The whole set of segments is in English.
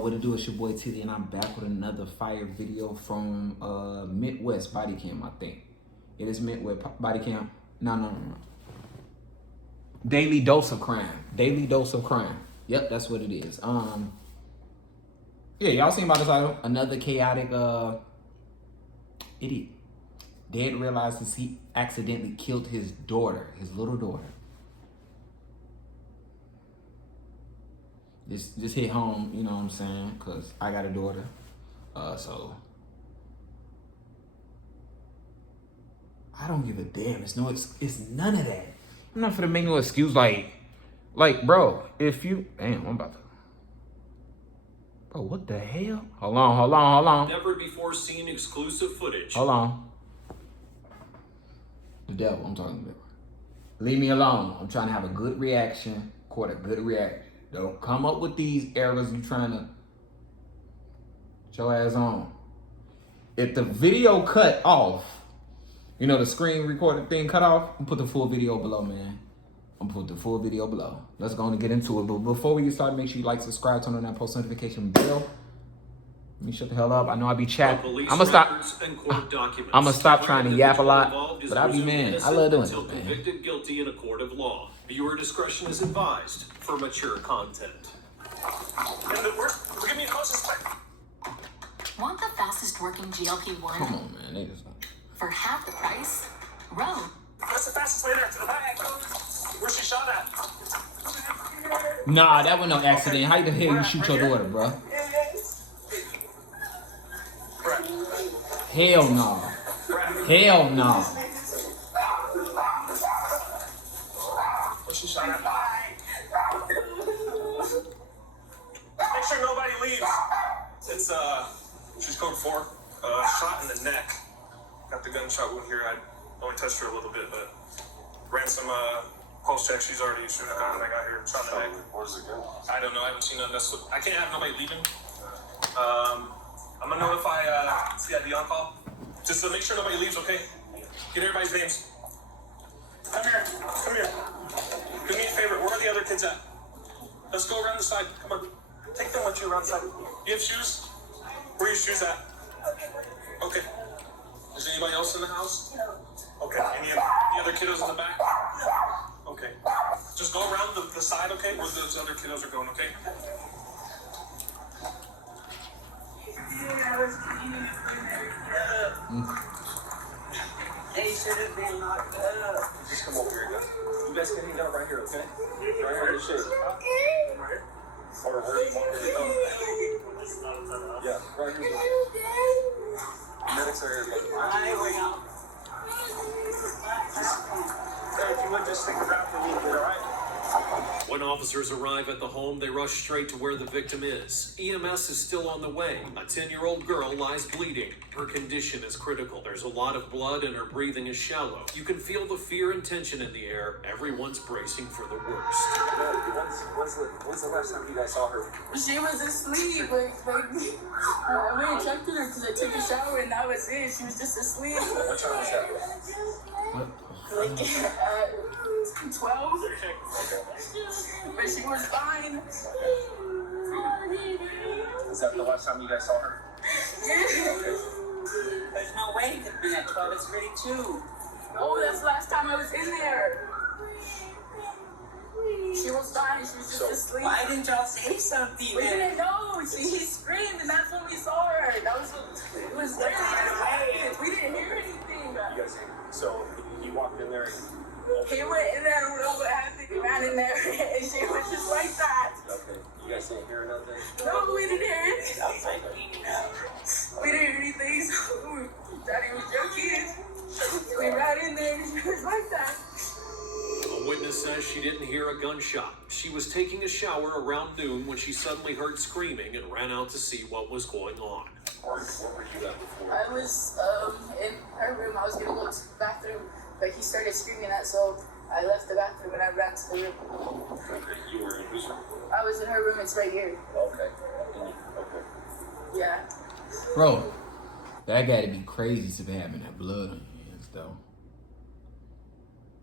What it do? It's your boy Tilly, and I'm back with another fire video from Midwest Body Cam, I think. It is Midwest Body Cam. No. Daily Dose of Crime. Daily Dose of Crime. Yep, that's what it is. Yeah, y'all seen about the title? Another chaotic idiot. Dad realizes he accidentally killed his daughter, his little daughter. This hit home, you know what I'm saying? Cause I got a daughter, so I don't give a damn. It's none of that. I'm not finna make no excuse like, bro. If you, damn, I'm about to. Bro, what the hell? Hold on. Never before seen exclusive footage. Hold on. The devil, I'm talking about. Leave me alone. I'm trying to have a good reaction. Record a good reaction. Don't come up with these errors you trying to get your ass on. If the video cut off, you know, the screen recorded thing cut off, I'm put the full video below, man. I'm put the full video below. Let's go on and get into it. But before we get started, make sure you like, subscribe, turn on that post notification bell. Let me shut the hell up. I know I be chatting. I'm gonna stop trying to yap a lot, but I be, man, I love doing this, man. Convicted guilty in a court of law. Viewer discretion is advised for mature content. Give me a closest play. Want the fastest working GLP-1? Come on, man. They just For half the price? Road. That's the fastest way there to the back. Where's she shot at? Nah, that was no accident. How the hell you shoot your daughter, bro? Hell no. Hell no. Where's she shot at? Make sure nobody leaves. It's she's code 4. Shot in the neck. Got the gunshot wound here. I only touched her a little bit, but ran some pulse check. She's already shooting a gun when I got here. Shot in the neck. Where's the gun? I don't know. I haven't seen none. I can't have nobody leaving. I'm gonna notify CID on call. Just to make sure nobody leaves, okay? Get everybody's names. Come here. Do me a favor. Where are the other kids at? Let's go around the side. Come on. Take them with you around the side. You have shoes? Where are your shoes at? Okay. Is anybody else in the house? Okay. Any other kiddos in the back? Okay. Just go around the side, okay? Where those other kiddos are going, okay? They should have been locked up. Just come over here, guys. You guys can hang out right here, okay? Right here in the shade. Right here? Or where do you want me to go? Yeah, right here. Medics are here, but if you would just stick around for a little bit, all right? When officers arrive at the home, they rush straight to where the victim is. EMS is still on the way. A 10-year-old girl lies bleeding. Her condition is critical. There's a lot of blood and her breathing is shallow. You can feel the fear and tension in the air. Everyone's bracing for the worst. When's the last time you guys saw her? She was asleep. We didn't check her because I took a shower and that was it. She was just asleep. What time was that? Like 12. But she was fine. Is that the last time you guys saw her? Yeah. There's no way it could have been at 12. It's really 2. Oh, that's the last time I was in there. She was fine. She was just asleep. Why didn't y'all say something? We didn't know. He screamed, and that's when we saw her. That was it was literally we didn't hear anything. You guys, so he walked in there. He went in there, I don't know what happened. He ran in there, and she was just like that. Okay. You guys didn't hear nothing? No, we didn't hear anything. We didn't hear anything, so Daddy was joking. We ran in there, and she was like that. A witness says she didn't hear a gunshot. She was taking a shower around noon when she suddenly heard screaming and ran out to see what was going on. Where were you at before? I was in her room. I was going to go to the bathroom, but he started screaming that, so I left the bathroom and I ran to the room. Okay, you were in whose room? I was in her room. It's right here. Okay. Okay. Yeah. bro, that gotta be crazy to be having that blood on your hands, though.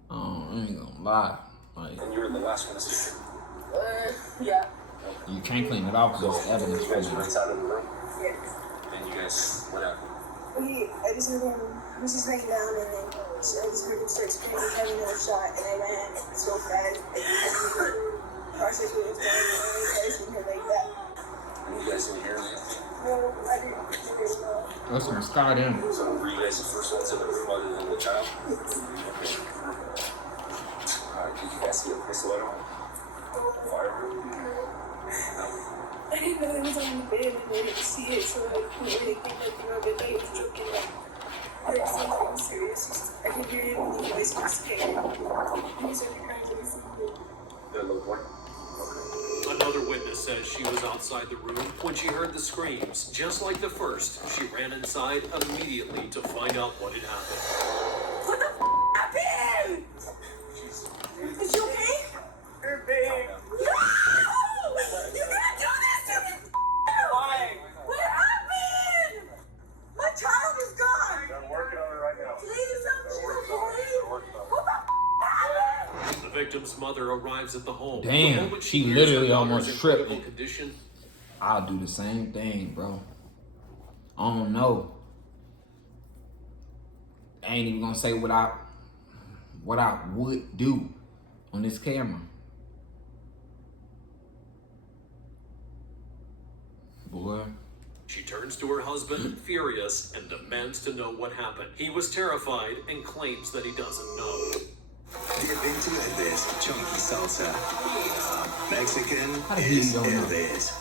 I ain't gonna lie. Like, And you were the last one to see her? Yeah. Okay. You can't clean it off because it's evidence You for guys were you. inside of the room, Yes. and you guys went out. I just heard him. He was just laying down, and then I just heard him start screaming, having another shot, and I ran so fast. I didn't process what was going on. I just heard like that. And you guys didn't hear anything. No, I didn't know. That's gonna start in. So were you guys the first ones in the room other than the child? Okay. Did you guys see a pistol at all? Fire? I didn't know it was on the bed, and I didn't see it, so I couldn't really think nothing of it. Like, he was joking, like, it seemed like it was serious. I could hear him, and he was scared. He was like, crying to something. The little boy? Another witness says she was outside the room when she heard the screams. Just like the first, she ran inside immediately to find out what had happened. What the happened? Is she okay? Her babe. No! You can't do this to me! Why? What happened? My child is gone! They're working on it right now. Please don't shoot me! What the happened? The victim's mother arrives at the home. Damn, The moment she hears literally her daughter's almost in tripped critical me. condition, I'll do the same thing, bro. I don't know. I ain't even gonna say what I would do on this camera. Boy. she turns to her husband, furious, and demands to know what happened. He was terrified and claims that he doesn't know. Dip into this chunky salsa. Mexican How did he is know that? this.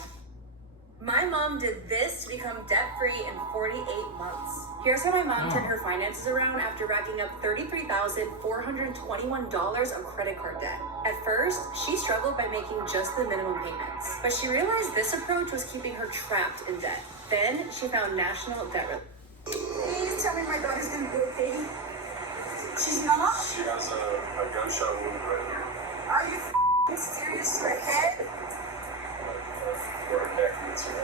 My mom did this to become debt-free in 48 months. Here's how my mom turned her finances around after racking up $33,421 of credit card debt. At first, she struggled by making just the minimum payments, but she realized this approach was keeping her trapped in debt. Then she found national debt relief. Please tell me my daughter's gonna be okay. She's not? She has a gunshot wound right here. Are you serious? Her head? Where her neck meets her head.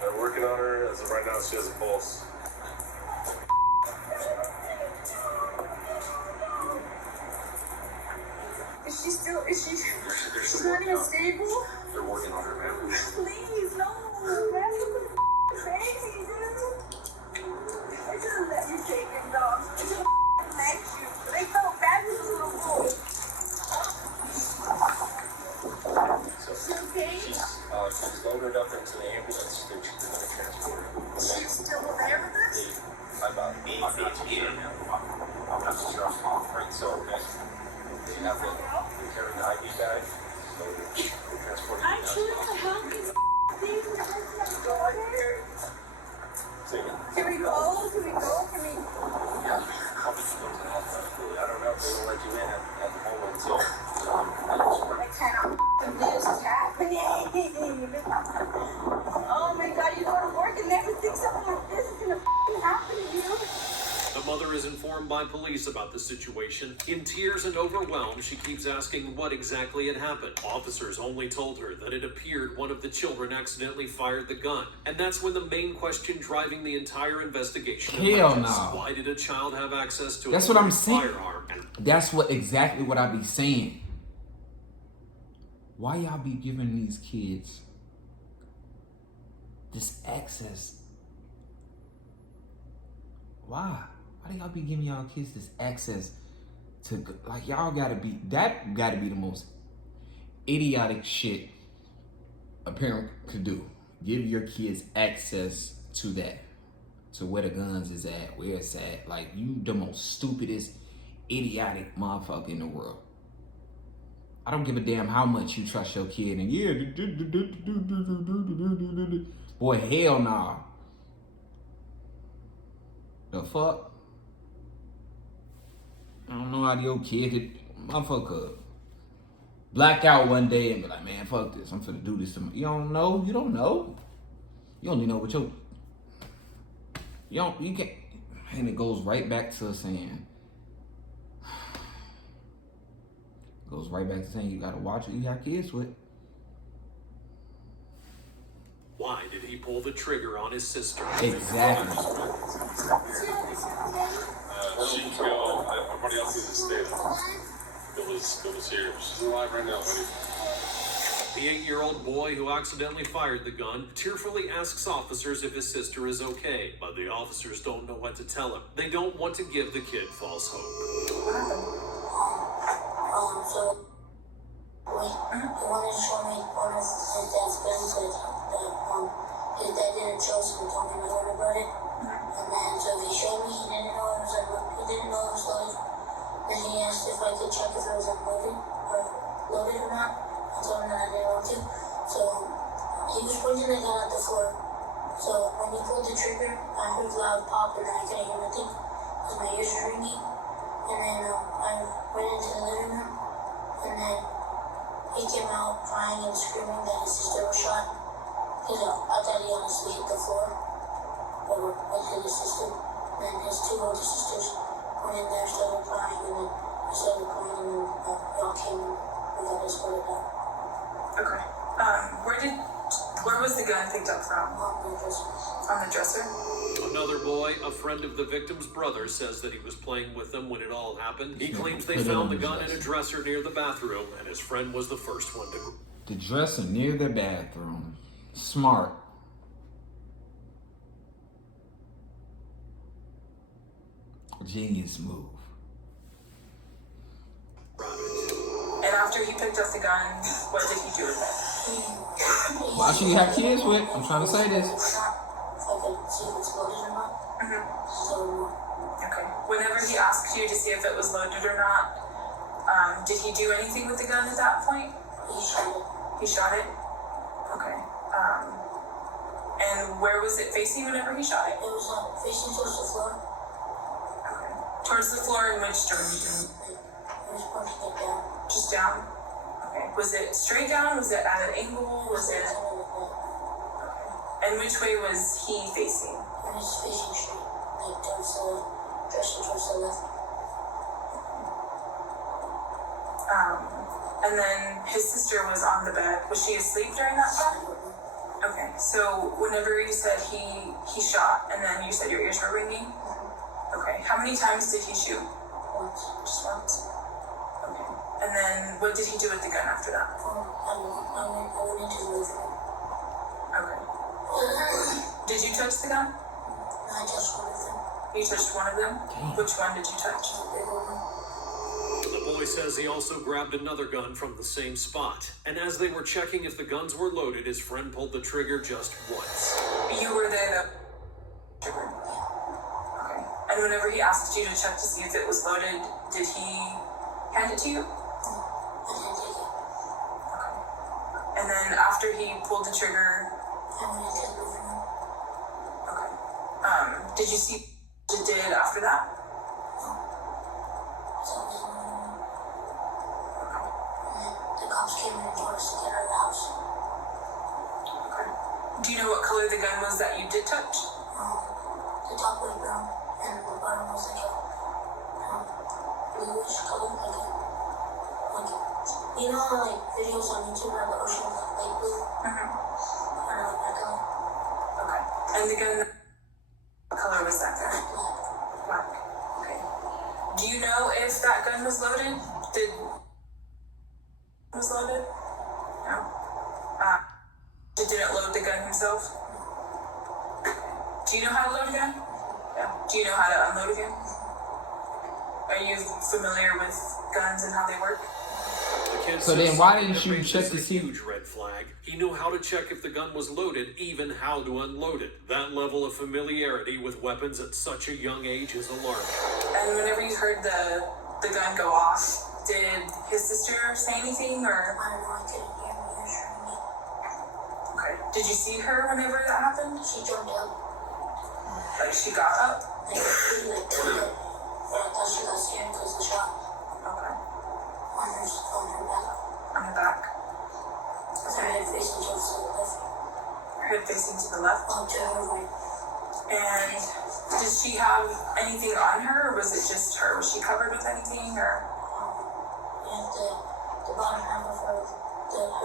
They're working on her. As of right now, she has a pulse. Is she still, is she, They're she's still not working even on her. stable? They're working on her, man. Please, no. That's crazy, dude. I should've let you take him, dog. I should've let you. They felt bad with the little boy. So She okay? she's loaded up into the ambulance. They're going to transport her. She's still there with us? I'm not too sure now. I'm not too sure. Right, so they have to carry the IV bag. So they're transporting I her down. tried to help these things. Go here. Say again. Can we go? Can we go? Can we? Yeah, I'll be going to the hospital. I don't know if they will let you in at the moment until I cannot believe this is happening. Oh my God, you go to work and never think something like this is gonna happen to you. The mother is informed by police about the situation. In tears and overwhelmed, she keeps asking what exactly had happened. Officers only told her that it appeared one of the children accidentally fired the gun. And that's when the main question driving the entire investigation Hell emerges. no. Why did a child have access to That's a what I'm saying. firearm? That's exactly what I be saying. Why y'all be giving these kids this access? Why? Why do y'all be giving y'all kids this access to, like, y'all gotta be the most idiotic shit a parent could do. Give your kids access to that, to where the guns is at, where it's at. Like, you the most stupidest, idiotic motherfucker in the world. I don't give a damn how much you trust your kid, and boy, hell nah. The fuck? I don't know how your kid could, motherfucker, black out one day and be like, man, fuck this, I'm finna do this to me. You don't know. You don't even know what you can't, and it goes right back to saying, you gotta watch who you have kids with. Why did he pull the trigger on his sister? Exactly. She can go. Everybody else is stable. It was here. She's alive right now, buddy. The 8-year-old boy who accidentally fired the gun tearfully asks officers if his sister is okay, but the officers don't know what to tell him. They don't want to give the kid false hope. So he wanted to show me one of his dad's guns that his dad didn't show, so he told me to learn about it. And then so he showed me, he didn't know it was loaded. Then he asked if I could check if it was unloaded or loaded or not. I told him that I didn't want to. So he was pointing the gun at the floor. So when he pulled the trigger, I heard a loud pop and then I couldn't hear nothing because my ears were ringing. And then I went into the living room, and then he came out crying and screaming that his sister was shot. Because I thought he honestly hit the floor, or hit his sister. And then his 2 older sisters went in there, started crying, and then I started crying, and then y'all came and we got escorted out. Okay. Where was the gun picked up from? On the dresser? Another boy, a friend of the victim's brother, says that he was playing with them when it all happened. He claims they found the gun in a dresser near the bathroom, and his friend was the first one to... The dresser near the bathroom. Smart. Genius move. And after he picked up the gun, what did he do with it? Why should you have kids with? I'm trying to say this. If I could see if it's loaded or not. So, Okay. Whenever he asked you to see if it was loaded or not, did he do anything with the gun at that point? he shot it. He shot it? Okay. And where was it facing whenever he shot it? It was facing towards the floor. Okay. Towards the floor in which direction? It was pointing it down. Just down? Okay. Was it straight down? Was it at an angle? Was it... And which way was he facing? It was facing straight, like towards the dresser, towards the left. And then his sister was on the bed. Was she asleep during that time? Okay, so whenever you said he shot, and then you said your ears were ringing? Okay, how many times did he shoot? Once. Just once? Okay. And then what did he do with the gun after that? I went into the living room. Okay. Did you touch the gun? I touched one of them. You touched one of them? Which one did you touch? The bigger one. The boy says he also grabbed another gun from the same spot. And as they were checking if the guns were loaded, his friend pulled the trigger just once. You were there the trigger. Okay. And whenever he asked you to check to see if it was loaded, did he hand it to you? I didn't take it. Okay. And then after he pulled the trigger, I went into the living room. okay. Did you see what it did after that? So I was in the living room. And then the cops came in and told us to get out of the house. Okay. Do you know what color the gun was that you did touch? The top was brown, and the bottom was like a bluish color, you know how like videos on YouTube where the ocean is like light blue? Kind of like that color. Okay. And the gun, what color was that gun? Black. Black. Okay. Do you know if that gun was loaded? Was loaded? No. Didn't load the gun himself? Do you know how to load a gun? Yeah. Do you know how to unload a gun? Are you familiar with guns and how they work? The kid So says then why something didn't that you makes check this to a see- huge red flag. He knew how to check if the gun was loaded, even how to unload it. That level of familiarity with weapons at such a young age is alarming. And whenever you heard the gun go off, did his sister say anything or? I don't know, I couldn't hear me or hear me. Okay. Did you see her whenever that happened? She jumped up. Like she got up? Like, really like jumped up. But I thought she got scared because of the shot Okay. on her back. On her back. With her head facing towards the left. Her head facing to the left. To her right. And did she have anything on her, or was it just her? Was she covered with anything, or? And the bottom half of her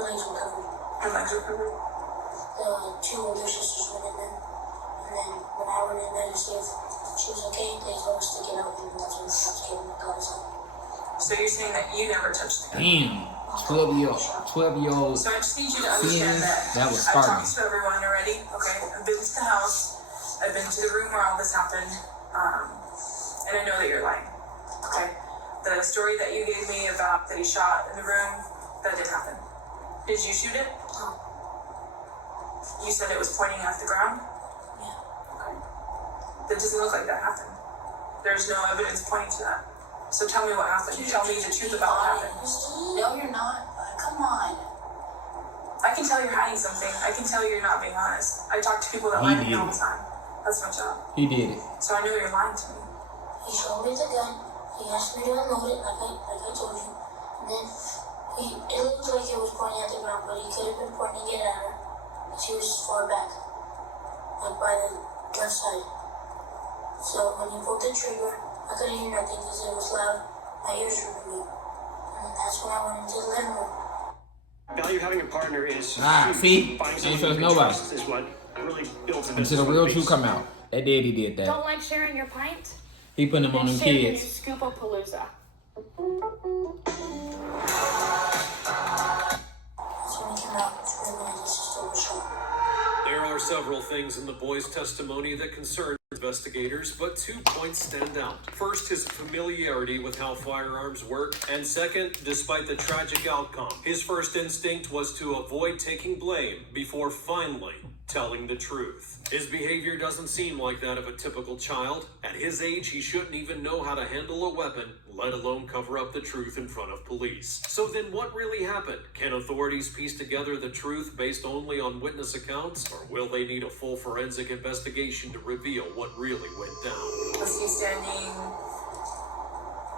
legs were covered. Her legs were covered? The 2 older sisters went in there. And then when I went in there to see if she was okay, they told us to get out, and that's when the cops came and got us out. So you're saying that you never touched the gun? Damn. 12-year-old So I just need you to understand that was I've starting. talked to everyone already, okay? I've been to the house. I've been to the room where all this happened. And I know that you're lying, okay? The story that you gave me about that he shot in the room, that didn't happen. Did you shoot it? No. You said it was pointing at the ground? Yeah. Okay. That doesn't look like that happened. There's no evidence pointing to that. So tell me what happened. Tell me the truth about what happened. No, you're not. Come on. I can tell you're hiding something. I can tell you're not being honest. I talk to people that lie to me all the time. That's my job. He did it. So I know you're lying to me. He showed me the gun. He asked me to unload it, like I told you. And then it looked like it was pointing at the ground, but he could have been pointing it at her. She was far back, like by the left side. So when he pulled the trigger, I couldn't hear nothing because it was loud. My ears were ringing. And that's when I went into the living room. Value of having a partner is see? finding Ain't someone trust you can nobody. trust is what really builds a Until business the on real base. truth come out. That daddy did that. Don't like sharing your pint? He putting them on them kids. Scoopapalooza. That's when he came out screaming and his sister was shot. There are several things in the boy's testimony that concern investigators, but 2 points stand out. First, his familiarity with how firearms work, and second, despite the tragic outcome, his first instinct was to avoid taking blame before finally telling the truth. His behavior doesn't seem like that of a typical child. At his age, he shouldn't even know how to handle a weapon, let alone cover up the truth in front of police. So then what really happened? Can authorities piece together the truth based only on witness accounts, or will they need a full forensic investigation to reveal what really went down? Was he standing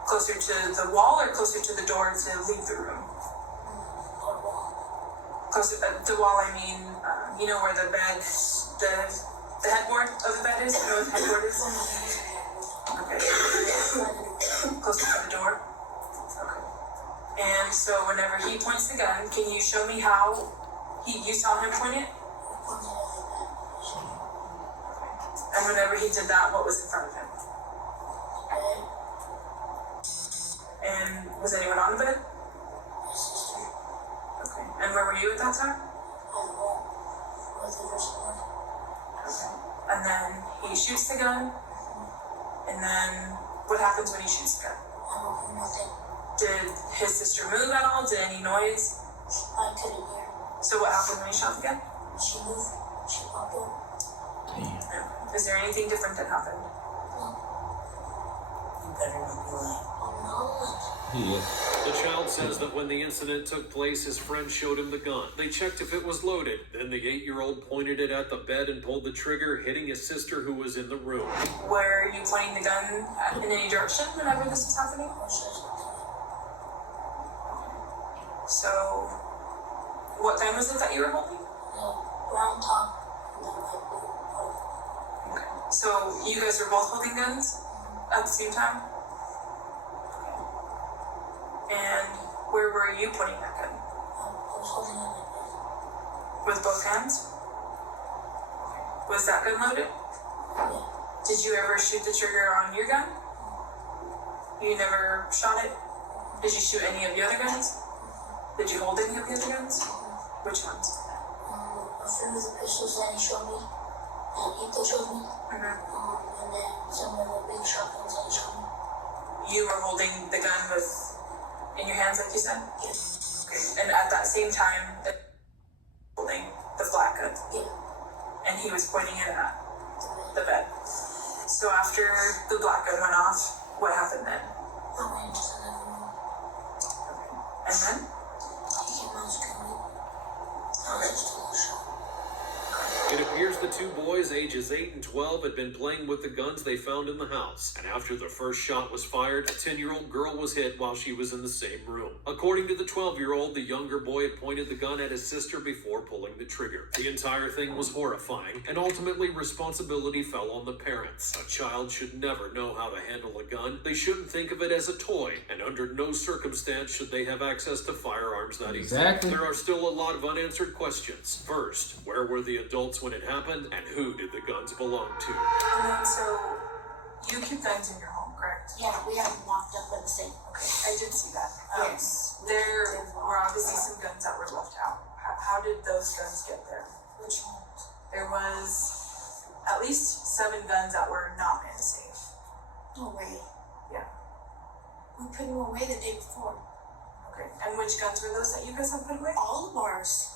closer to the wall or closer to the door to leave the room? Closer to the wall, I mean, you know where the bed, the headboard of the bed is? You know what the headboard is? Okay. Closer to the door? Okay. And so whenever he points the gun, can you show me how you saw him point it? And whenever he did that, what was in front of him? And was anyone on the bed? Okay. And where were you at that time? Okay. And then he shoots the gun. And then what happens when he shoots the gun? Did his sister move at all? Did any noise? I couldn't hear. So what happened when he shot the gun? She moved. She popped up. Is there anything different that happened? You better not be lying. He is. The child says that when the incident took place, his friend showed him the gun. They checked if it was loaded. Then the 8-year-old pointed it at the bed and pulled the trigger, hitting his sister who was in the room. Were you pointing the gun in any direction whenever this was happening? So, what gun was it that you were holding? Brown top and then light blue. Okay. So, you guys were both holding guns at the same time? And where were you pointing that gun? I was holding it like this. With both hands? Was that gun loaded? Yeah. Did you ever shoot the trigger on your gun? You never shot it? Did you shoot any of the other guns? Did you hold any of the other guns? Which ones? A few of the pistols that he showed me, that Ethan showed me, and then some of the big shotguns that he showed me. You were holding the gun in your hands, like you said? Yes. Okay. And at that same time, holding the black gun? Yeah. And he was pointing it at the bed. So after the black gun went off, what happened then? I went into the living room. Okay. And then? He came out screaming. I was just a little shot. It appears the two boys, ages 8 and 12, had been playing with the guns they found in the house. And after the first shot was fired, a 10-year-old girl was hit while she was in the same room. According to the 12-year-old, the younger boy had pointed the gun at his sister before pulling the trigger. The entire thing was horrifying, and ultimately responsibility fell on the parents. A child should never know how to handle a gun. They shouldn't think of it as a toy, and under no circumstance should they have access to firearms that easily. There are still a lot of unanswered questions. First, where were the adults when it happened, and who did the guns belong to? And then, so you keep guns in your home. correct? Yeah, we have them locked up in the safe. Okay, I did see that. Yes. There were obviously some guns that were left out. How did those guns get there? Which ones? There was at least 7 guns that were not in the safe. No way. Yeah. We put them away the day before. Okay. And which guns were those that you guys have put away? All of ours.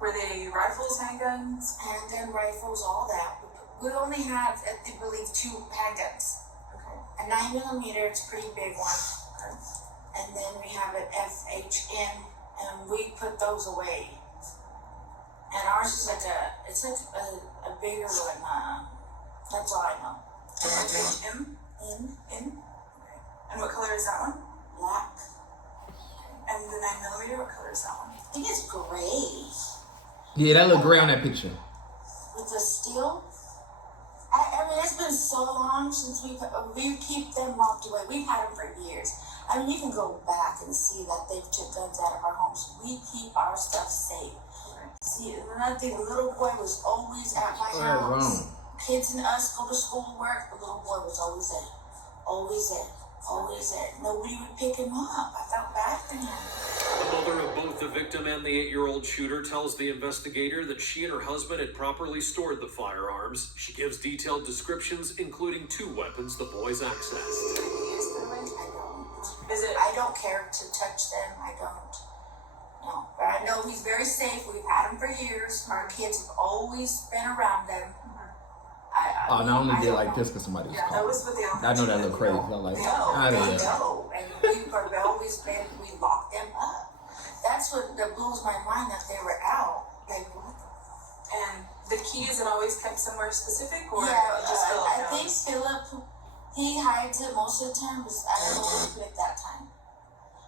Were they rifles, handguns? Handgun, rifles, all that. We only have, I believe, 2 handguns. Okay. A 9mm, it's a pretty big one. Okay. And then we have an FHN, and we put those away. And ours is like a bigger one. That's all I know. FHM? In? Okay. And what color is that one? Black. And the 9mm, what color is that one? I think it's gray. Yeah, that look gray on that picture. With the steel. I mean, it's been so long since we keep them locked away. We've had them for years. I mean, you can go back and see that they've took guns out of our homes. We keep our stuff safe. See, another thing, the little boy was always at my house. Kids and us go to school, work. The little boy was always there. Always there. Always there. Nobody would pick him up. I felt bad for him. The mother of both the victim and the 8-year-old shooter tells the investigator that she and her husband had properly stored the firearms. She gives detailed descriptions, including 2 weapons the boys accessed. I don't care to touch them. I don't. No. But I know he's very safe. We've had him for years. Our kids have always been around them. Oh, and I only did like this because somebody was That calling. was what they all I know that look crazy. I'm like, No, they know. And we've always been, we locked them up. That's what that blows my mind, that they were out. Like, what? And the key isn't always kept somewhere specific, or Yeah, just Philip I knows? think Philip, he hides it most of the time, but I don't know where he put it that time.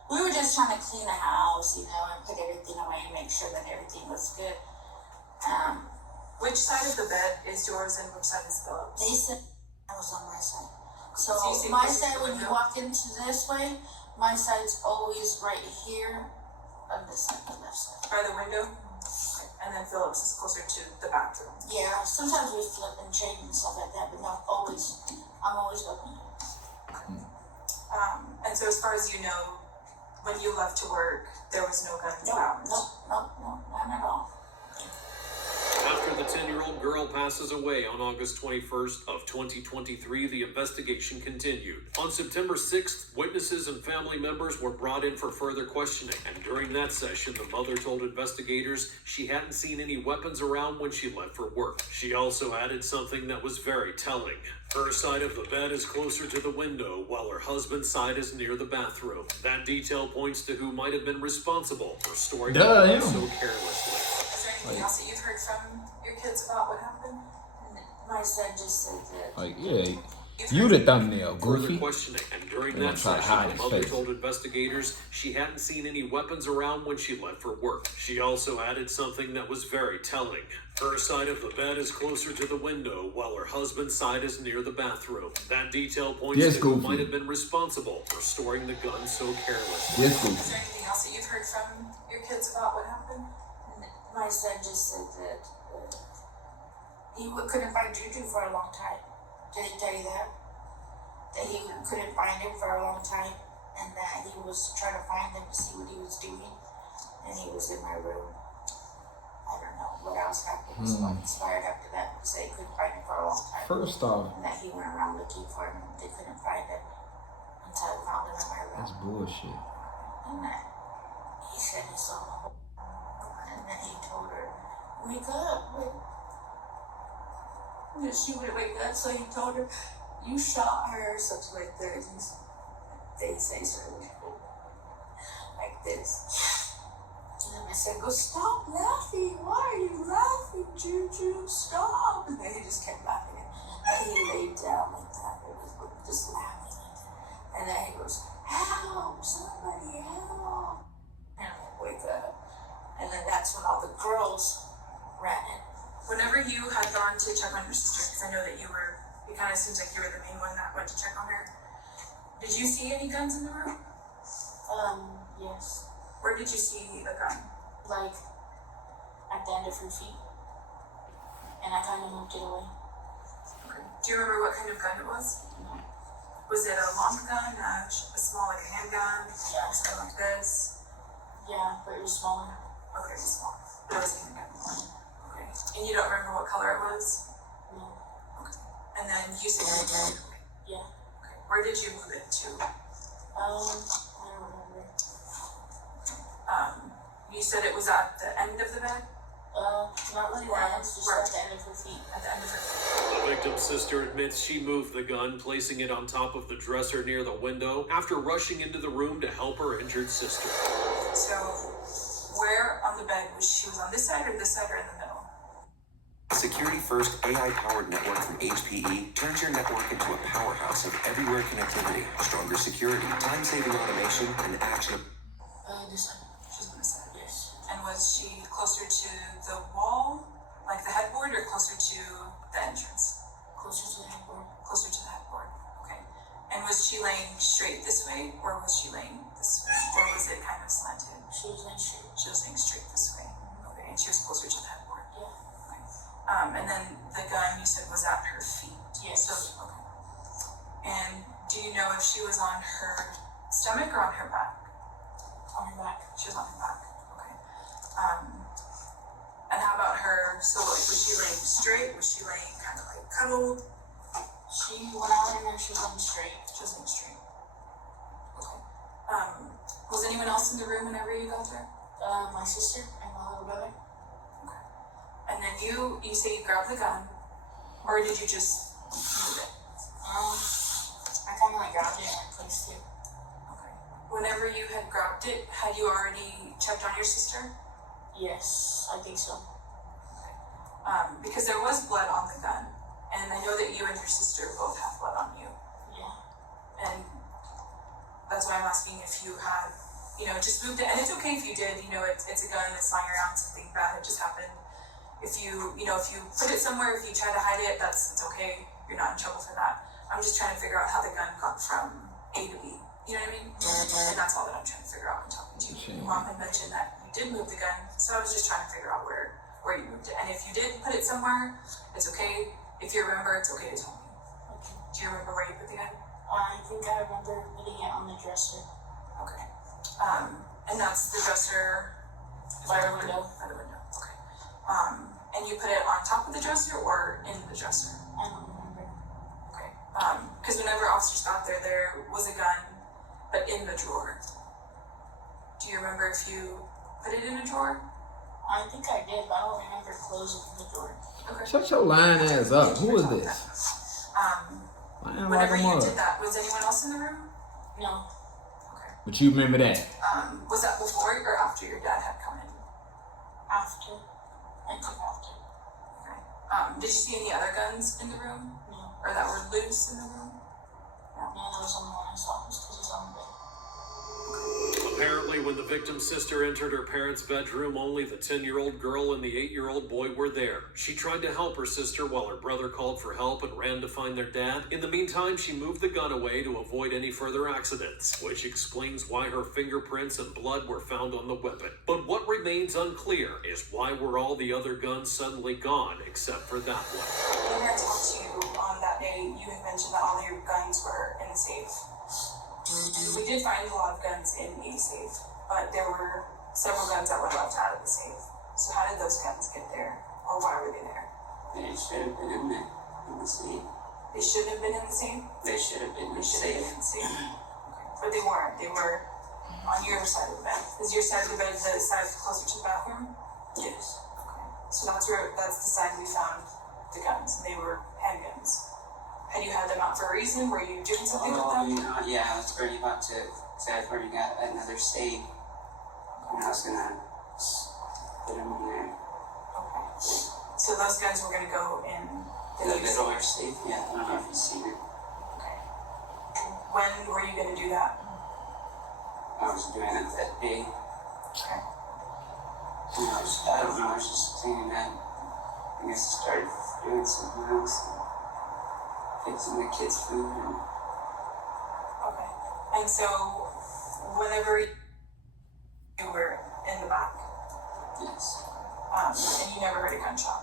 We were just trying to clean the house, and put everything away and make sure that everything was good. Which side of the bed is yours and which side is Philip's? They said I was on my side. So you see my this side, when you window? walk into this way, my side's always right here, on this side, the left side. By the window? And then Philip's is closer to the bathroom. Yeah, sometimes we flip and change and stuff like that, but not always. I'm always looking. And so as far as you know, when you left to work, there was no guns found? No, none at all. After the 10-year-old girl passes away on August 21st of 2023, the investigation continued. On September 6th, witnesses and family members were brought in for further questioning, and during that session, the mother told investigators she hadn't seen any weapons around when she left for work. She also added something that was very telling. Her side of the bed is closer to the window, while her husband's side is near the bathroom. That detail points to who might have been responsible for storing the gun so carelessly. Is there anything else that you've heard from your kids about what happened? My son just said that. Like, yeah, you the thumbnail, Further goofy. questioning, and during They're that gonna try to session, hide the his mother face. told investigators she hadn't seen any weapons around when she left for work. She also added something that was very telling. Her side of the bed is closer to the window, while her husband's side is near the bathroom. That detail points Yes, to who goofy. might have been responsible for storing the gun so carelessly. Yes, Is goofy. there anything else that you've heard from your kids about what happened? My son just said that he couldn't find Juju for a long time. Did he tell you that? That he couldn't find him for a long time, and that he was trying to find him to see what he was doing, and he was in my room. I don't know what else happened. So I inspired after that because they couldn't find him for a long time. First off, And that he went around looking for him, and they couldn't find him until I found him in my room. that's bullshit. And that he said he saw the whole, and then he told her, "Wake up, wake." And she would wake up, so he told her, "You shot her," or something like that. They say something like this. And then I said, "Go stop laughing. Why are you laughing, Juju? Stop." And then he just kept laughing. And he laid down like that. It was just laughing like that. And then he goes, "Help, somebody help." And I wake up. And then that's when all the girls ran in. Whenever you had gone to check on your sister, because I know that it kind of seems like you were the main one that went to check on her, did you see any guns in the room? Yes. Where did you see a gun? Like, at the end of her feet. And I kind of moved it away. Okay. Do you remember what kind of gun it was? No. Was it a long gun, a small, like a handgun, Yeah. something like this? Yeah, but it was smaller. Okay, it was small. But it was a handgun. Okay. And you don't remember what color it was? No. Okay. And then you said Yeah. okay. Where did you move it to? I don't remember. You said it was at the end of the bed? Not really that, it's just at the end of her feet. At the end of her feet. The victim's sister admits she moved the gun, placing it on top of the dresser near the window after rushing into the room to help her injured sister. So, where on the bed was she? Was on this side or in the middle? A security-first AI-powered network from HPE turns your network into a powerhouse of everywhere connectivity, stronger security, time-saving automation, and action. This side. She's on this side. Yes. And was she closer to the wall, like the headboard, or closer to the entrance? Closer to the headboard. Closer to the headboard. Okay. And was she laying straight this way, or was she laying this way, or was it kind of slanted? She was laying straight. She was laying straight this way. Okay. And she was closer to the headboard. Yeah. Okay. And then the gun you said was at her feet. Yes. So, okay. And do you know if she was on her stomach or on her back? On her back. She was on her back. Okay. And how about her? So, like, was she laying straight? Was she laying kind of like cuddled? When I went in there, she was laying straight. She was laying straight. Okay. Was anyone else in the room whenever you got there? My sister and my little brother. Okay. And then you say you grabbed the gun, or did you just move it? I kind of like grabbed it and placed it. Okay. Whenever you had grabbed it, had you already checked on your sister? Yes, I think so. Because there was blood on the gun, and I know that you and your sister both have blood on you. Yeah. And that's why I'm asking if you had, just moved it. And it's okay if you did, it's a gun that's lying around, something bad had just happened. If you put it somewhere, if you try to hide it, it's okay. You're not in trouble for that. I'm just trying to figure out how the gun got from A to B. You know what I mean? And that's all that I'm trying to figure out when talking to you. Mom had mentioned that you did move the gun, so I was just trying to figure out where you moved it. And if you did put it somewhere, it's okay. If you remember, it's okay to tell me. Okay. Do you remember where you put the gun? I think I remember putting it on the dresser. Okay. And that's the dresser By the window. By the window. Okay. And you put it on top of the dresser or in the dresser? I don't remember. Okay. Because whenever officers got there, there was a gun, but in the drawer. Do you remember if you put it in a drawer? I think I did, but I don't remember closing the door. Okay. Shut your lying ass up. Who is this? Lying like Whenever a you mother. did that, was anyone else in the room? No. Okay. But you remember that? Was that before or after your dad had come in? After. I think after. Okay. Did you see any other guns in the room? No. Or that were loose in the room? No, that was the only one I saw just because it was on the bed. Apparently, when the victim's sister entered her parents' bedroom, only the 10-year-old girl and the 8-year-old boy were there. She tried to help her sister while her brother called for help and ran to find their dad. In the meantime, she moved the gun away to avoid any further accidents, which explains why her fingerprints and blood were found on the weapon. But what remains unclear is why were all the other guns suddenly gone except for that one. Whenever I talked to you on that day, you had mentioned that all your guns were in the safe. We did find a lot of guns in the safe, but there were several guns that were left out of the safe. So how did those guns get there? Or why were they there? They should have been in there, in the safe. They shouldn't have been in the safe? They should have been in They the should have safe. been in the safe. Okay. But they weren't. They were on your side of the bed. Is your side of the bed the side closer to the bathroom? Yes. Okay. So that's the side we found the guns. They were handguns. Had you had them out for a reason? Were you doing something with them? Yeah, I was already about to, because I already got another safe, and I was gonna put them in there. Okay. So those guns were gonna go in The drawer safe, yeah, I don't know if you've seen it. Okay. When were you gonna do that? I was doing it that day. Okay. And I don't know, I was just thinking that, I guess I started doing something else. Fixing the kids' food and Okay. And so, whenever you were in the back, yes. and you never heard a gunshot.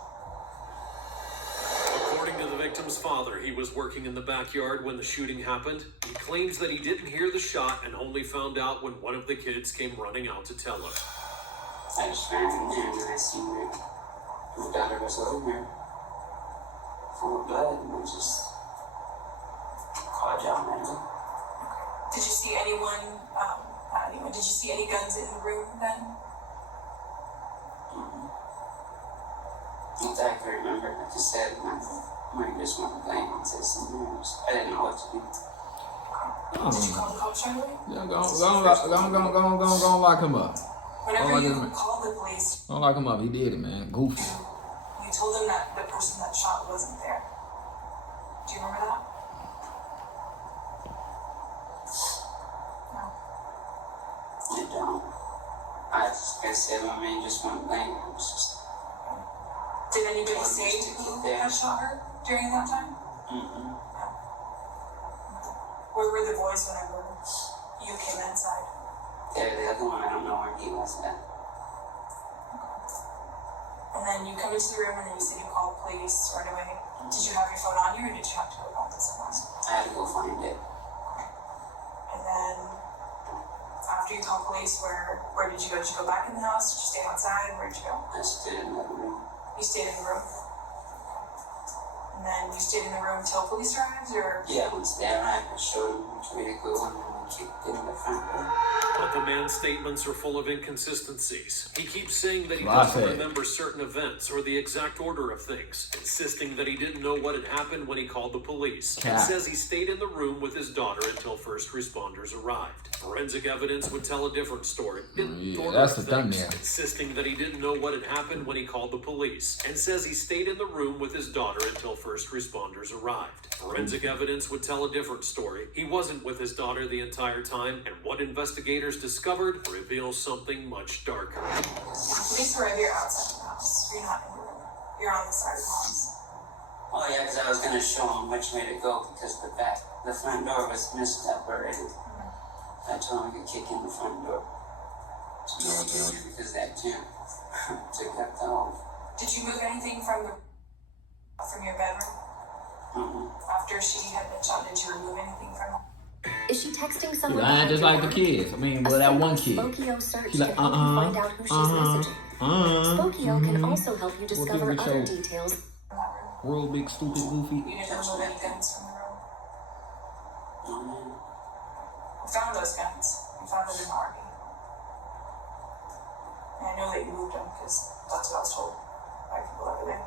According to the victim's victim's father he was working in the backyard when the shooting happened. He claims that he didn't hear the shot and only found out when one of the kids came running out to tell him. I just ran in there and I seen her. My daughter was over there, full of blood, and I just called y'all medical. Did you see anyone, not anyone, did you see any guns in the room then? Not that I can remember. Like I said, my mind just went blank and said something else. I didn't know what to do. Did you call the cops right away? Yeah, go on, lock him up. Whenever you called the police, Don't lock him up. He did it, man. Goofy. you told them that the person that shot wasn't there. Do you remember that? No. I don't. I said, my mind just went blank. I was just. Did anybody say who had shot her during that time? Mm-hmm. No. Where were the boys whenever you came inside? They're the other one. I don't know where he was at. And then you come into the room and then you said you called police right away. Did you have your phone on you or did you have to go call someone? I had to go find it. And then after you called police, where did you go? Did you go back in the house? Did you stay outside? Where did you go? I stood in the room. You stayed in the room. And then you stayed in the room till police arrived, or? Yeah, once they arrived, I showed them which way to go and then we kicked in the front door. But the man's statements are full of inconsistencies. He keeps saying that he doesn't remember certain events or the exact order of things, insisting that he didn't know what had happened when he called the police, and says he stayed in the room with his daughter until first responders arrived. Forensic evidence would tell a different story. That's the thing there. Insisting that he didn't know what had happened when he called the police, and says he stayed in the room with his daughter until first responders arrived. Forensic evidence would tell a different story. He wasn't with his daughter the entire time, and what investigators discovered reveals something much darker. Police arrive, you're outside the house. You're not in the room. You're on the side of the house. Oh yeah, because I was going to show them which way to go because the front door was messed up already. I told him I could kick in the front door. Because that jam took up the whole. Did you move anything from your bedroom? After she had been shot, did you remove anything from it? Is she texting someone? Lying just like the kids. I mean, well, that one kid. Spokio search She's like, to help you find out who she's messaging. Spokio can also help you discover other details. Real big, stupid, goofy. You didn't remove any guns from the room? No. We found those guns. We found them in the RV. And I know that you moved them because that's what I was told by people over there.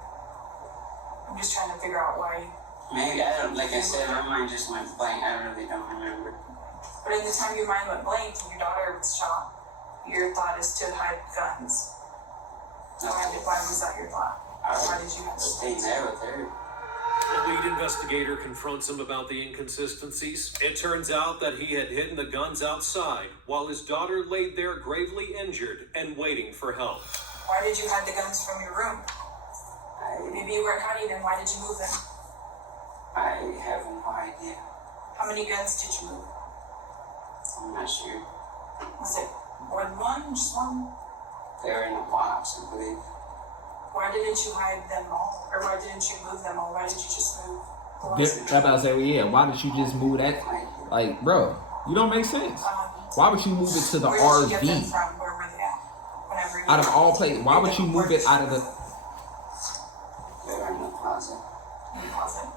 I'm just trying to figure out why. Maybe, I don't, like I said, my mind just went blank. I really don't remember. But in the time your mind went blank and your daughter was shot, your thought is to hide guns. Why was that your thought? Why did you have those Staying there with her. The lead investigator confronts him about the inconsistencies. It turns out that he had hidden the guns outside while his daughter laid there gravely injured and waiting for help. Why did you hide the guns from your room? Maybe you weren't hiding them. Why did you move them? I have no idea. How many guns did you move? I'm not sure. Was it more than one? Just one? They're in a box, I believe. Why didn't you hide them all? Or why didn't you move them all? Why did you just move the ones That's about to say, well, yeah, why did you just move that? Like, bro, you don't make sense. Why would you move it to the where did you get them RV? from? Where were they at? Whenever you Out of all places, why would you move it out of the... They're in the closet. In the closet?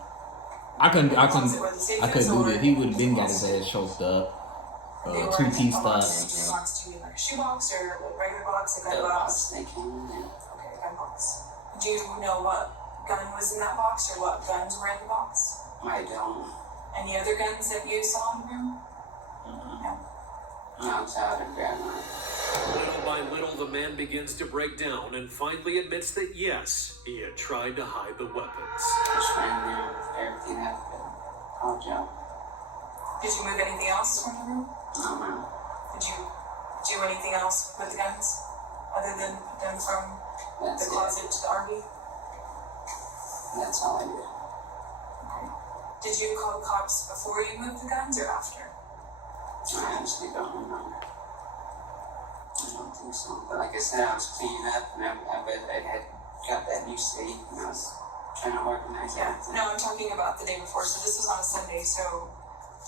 I couldn't do that. He would have been got his ass choked up. Two-piece stuff. Box, do you mean like a shoebox or a regular box, a gun box? They came in there. Okay, gun box. Do you know what gun was in that box or what guns were in the box? I don't. Any other guns that you saw in the room? No. No, it's out of grandma. Little by little, the man begins to break down and finally admits that yes, he had tried to hide the weapons. Just ran there with everything out of it. Called y'all. Did you move anything else from the room? No, ma'am. Did you do anything else with the guns other than put them from the closet to the RV? That's all I did. Okay. Did you call the cops before you moved the guns or after? I honestly don't remember. I don't think so. But like I said, I was cleaning up and I had got that new safe and I was trying to organize Yeah. everything. No, I'm talking about the day before. So this was on a Sunday. So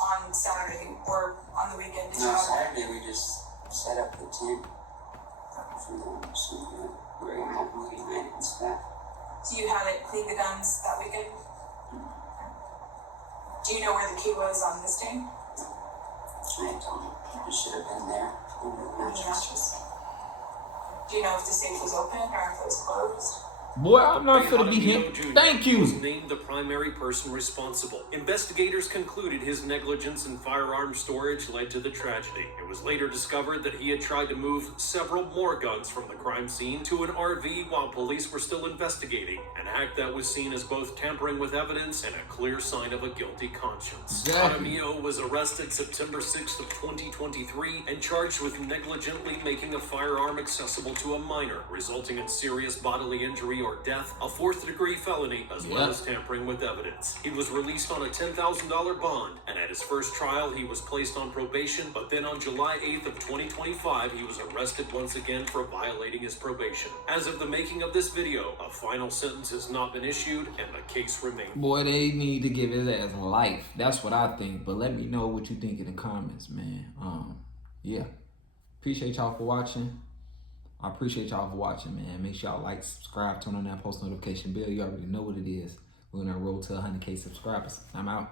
on Saturday or on the weekend, did you No, have Saturday we just set up the tent for them, so we're gonna have movie night and stuff. So you had it clean the guns that weekend? Do you know where the key was on this day? I don't know. It should have been there under the On the mattress. mattress. Do you know if the safe was open or if it was closed? Boy, I'm not gonna be him. Thank Was you. named the primary person responsible. Investigators concluded his negligence in firearm storage led to the tragedy. It was later discovered that he had tried to move several more guns from the crime scene to an RV while police were still investigating, an act that was seen as both tampering with evidence and a clear sign of a guilty conscience. Exactly. Artemio was arrested September 6th of 2023 and charged with negligently making a firearm accessible to a minor, resulting in serious bodily injury or death, a fourth-degree felony, as well as tampering with evidence. He was released on a $10,000 bond, and at his first trial, he was placed on probation, but then on July 8th of 2025, he was arrested once again for violating his probation. As of the making of this video, a final sentence has not been issued, and the case remains. Boy, they need to give his ass life. That's what I think. But let me know what you think in the comments, man. Yeah. Appreciate y'all for watching. I appreciate y'all for watching, man. Make sure y'all like, subscribe, turn on that post notification bell. You already know what it is. We're on that road to 100K subscribers. I'm out.